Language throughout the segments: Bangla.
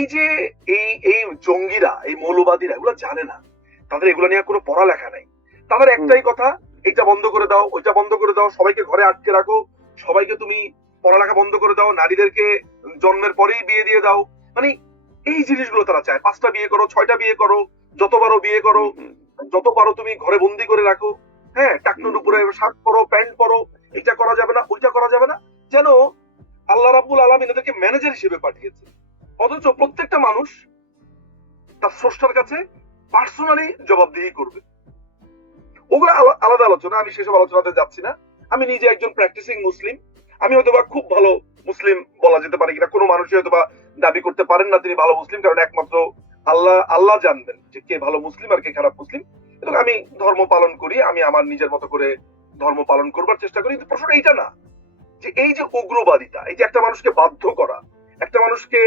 এই যে এই এই জঙ্গিরা এই মৌলবাদীরা এগুলো জানে না। তাদের এগুলো নিয়ে কোনো পড়ালেখা নাই। তাদের একটাই কথা এইটা বন্ধ করে দাও ওইটা বন্ধ করে দাও সবাইকে ঘরে আটকে রাখো সবাইকে তুমি পড়ালেখা বন্ধ করে দাও নারীদেরকে জন্মের পরেই বিয়ে দিয়ে দাও। মানে এই জিনিসগুলো তারা চায়। পাঁচটা বিয়ে করো ছয়টা বিয়ে করো যতবারও বিয়ে করো যত পারো তুমি ঘরে বন্দি করে রাখো হ্যাঁ টাকনুর উপরে শার্ট পরো প্যান্ট পরো এটা করা যাবে না ওইটা করা যাবে না। যেন আল্লাহ রাব্বুল আলমিন এদেরকে ম্যানেজার হিসেবে পাঠিয়েছে। মানুষ তার স্রষ্টার কাছে পার্সোনালি জবাবদিহি করবে। ওগুলো আলাদা আলোচনা, আমি সেসব আলোচনাতে যাচ্ছি না। আমি নিজে একজন প্র্যাকটিসিং মুসলিম আমি হয়তো বা খুব ভালো মুসলিম বলা যেতে পারে কিনা। কোনো মানুষই হয়তো বা দাবি করতে পারেন না তিনি ভালো মুসলিম কারণ একমাত্র আল্লাহ আল্লাহ জানবেন যে কে ভালো মুসলিম আর কে খারাপ মুসলিম এবং আমি ধর্ম পালন করি, আমি আমার নিজের মতো করে ধর্ম পালন করবার চেষ্টা করি। কিন্তু প্রশ্নটা এইটা না, যে এই যে উগ্রবাদিতা, এই যে একটা মানুষকে বাধ্য করা, একটা মানুষকে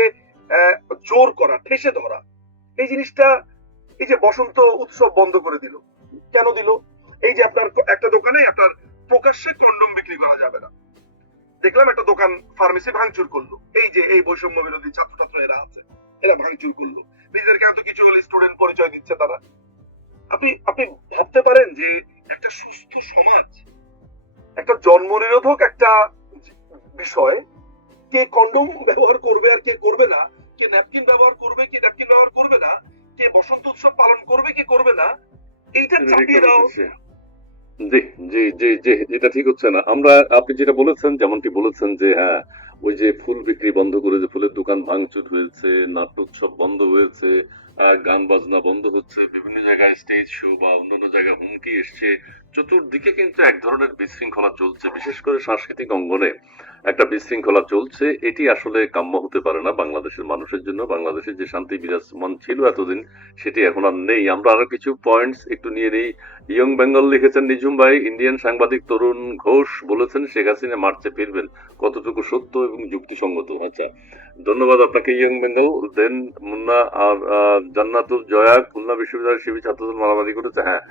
জোর করা, ঠেসে ধরা। এই জিনিসটা, এই যে বসন্ত উৎসব বন্ধ করে দিল। কেন দিল? এই যে আপনার একটা দোকানে আপনার প্রকাশ্যে কন্ডম বিক্রি করা যাবে না। দেখলাম একটা দোকান ফার্মেসি ভাঙচুর করল। এই যে, এই বৈষম্য বিরোধী ছাত্রছাত্র এরা আছে, এরা ভাঙচুর করল। নিজেদেরকে এত কিছু হলে স্টুডেন্ট পরিচয় দিচ্ছে তারা। আপনি আপনি ভাবতে পারেন যে একটা সুস্থ সমাজ, একটা জন্ম নিরোধক একটা বিষয়, কে কন্ডম ব্যবহার করবে আর কে করবে না কে ন্যাপকিন ব্যবহার করবে কে ন্যাপকিন ব্যবহার করবে না কে বসন্ত উৎসব পালন করবে কে করবে না এইটা চাপিয়ে দাও। জি জি জি জি এটা ঠিক হচ্ছে না আমরা আপনি যেটা বলেছেন যেমনটি বলেছেন যে হ্যাঁ ওই যে ফুল বিক্রি বন্ধ করে যে ফুলের দোকান ভাঙচুর হয়েছে নাট্যোৎসব বন্ধ হয়েছে গান বাজনা বন্ধ হচ্ছে, বিভিন্ন জায়গায় স্টেজ শো বা অন্যান্য জায়গায় হুমকি এসছে। চতুর্দিকে কিন্তু এক ধরনের বিশৃঙ্খলা চলছে, বিশেষ করে সাংস্কৃতিক অঙ্গনে একটা বিশৃঙ্খলা চলছে। এটি আসলে কাম্য হতে পারে না বাংলাদেশের মানুষের জন্য। বাংলাদেশের যে শান্তি বিরাজমান ছিল এতদিন, সেটি এখন আর নেই। আমরা আরও কিছু পয়েন্টস একটু নিয়ে নেই। ইয়ং বেঙ্গল লিখেছেন, নিঝুম ভাই ইন্ডিয়ান সাংবাদিক তরুণ ঘোষ বলেছেন, শেখ হাসিনা মার্চে ফিরবেন। কতটুকু সত্য এবং যুক্তিসঙ্গত? আচ্ছা ধন্যবাদ আপনাকে, ইয়ং বেঙ্গল। দেন মুন্না আর জান্নাতুল জয়া খুলনা বিশ্ববিদ্যালয়ের শিবির ছাত্রদল মারামারি করেছে হ্যাঁ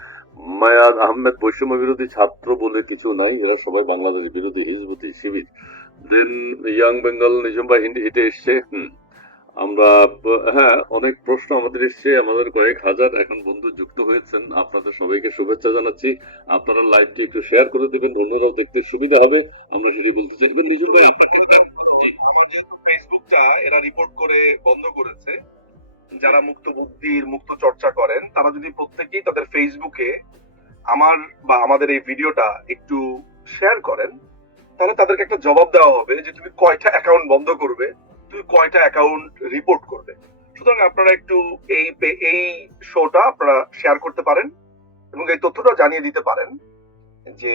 মায়াদ আহমেদ বৈষম্য বিরোধী ছাত্র বলে কিছু নাই। এরা সবাই বাংলাদেশ বিরোধী হিজবুতি শিবির। দেন ইয়াং বেঙ্গল নিঝুম ভাই হিন্দি এটা এসছে আমরা হ্যাঁ অনেক প্রশ্ন আমাদের এসছে। আমাদের কয়েক হাজার এখন বন্ধু যুক্ত হয়েছেন। আপনাদের সবাইকে শুভেচ্ছা জানাচ্ছি। আপনারা লাইভটি একটু শেয়ার করে দেবেন। অন্যরাও দেখতে সুবিধা হবে। আমরা সেটি বলতে চাই। এবার নিজুল ভাই যেহেতু ফেসবুকটা এরা রিপোর্ট করে বন্ধ করেছে যারা মুক্ত বুদ্ধির, মুক্ত চর্চা করেন, তারা যদি প্রত্যেকেই তাদের ফেসবুকে আমার বা আমাদের এই ভিডিওটা একটু শেয়ার করেন, তাহলে তাদেরকে একটা জবাব দেওয়া হবে যে তুমি কয়টা অ্যাকাউন্ট বন্ধ করবে, তুমি কয়টা অ্যাকাউন্ট রিপোর্ট করবে। সুতরাং আপনারা একটু এই এই শোটা আপনারা শেয়ার করতে পারেন এবং এই তথ্যটা জানিয়ে দিতে পারেন যে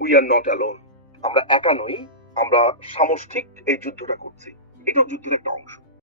উই আর নট অ্যালোন আমরা একা নই, আমরা সামষ্টিক এই যুদ্ধটা করছি। এটাও যুদ্ধের একটা অংশ।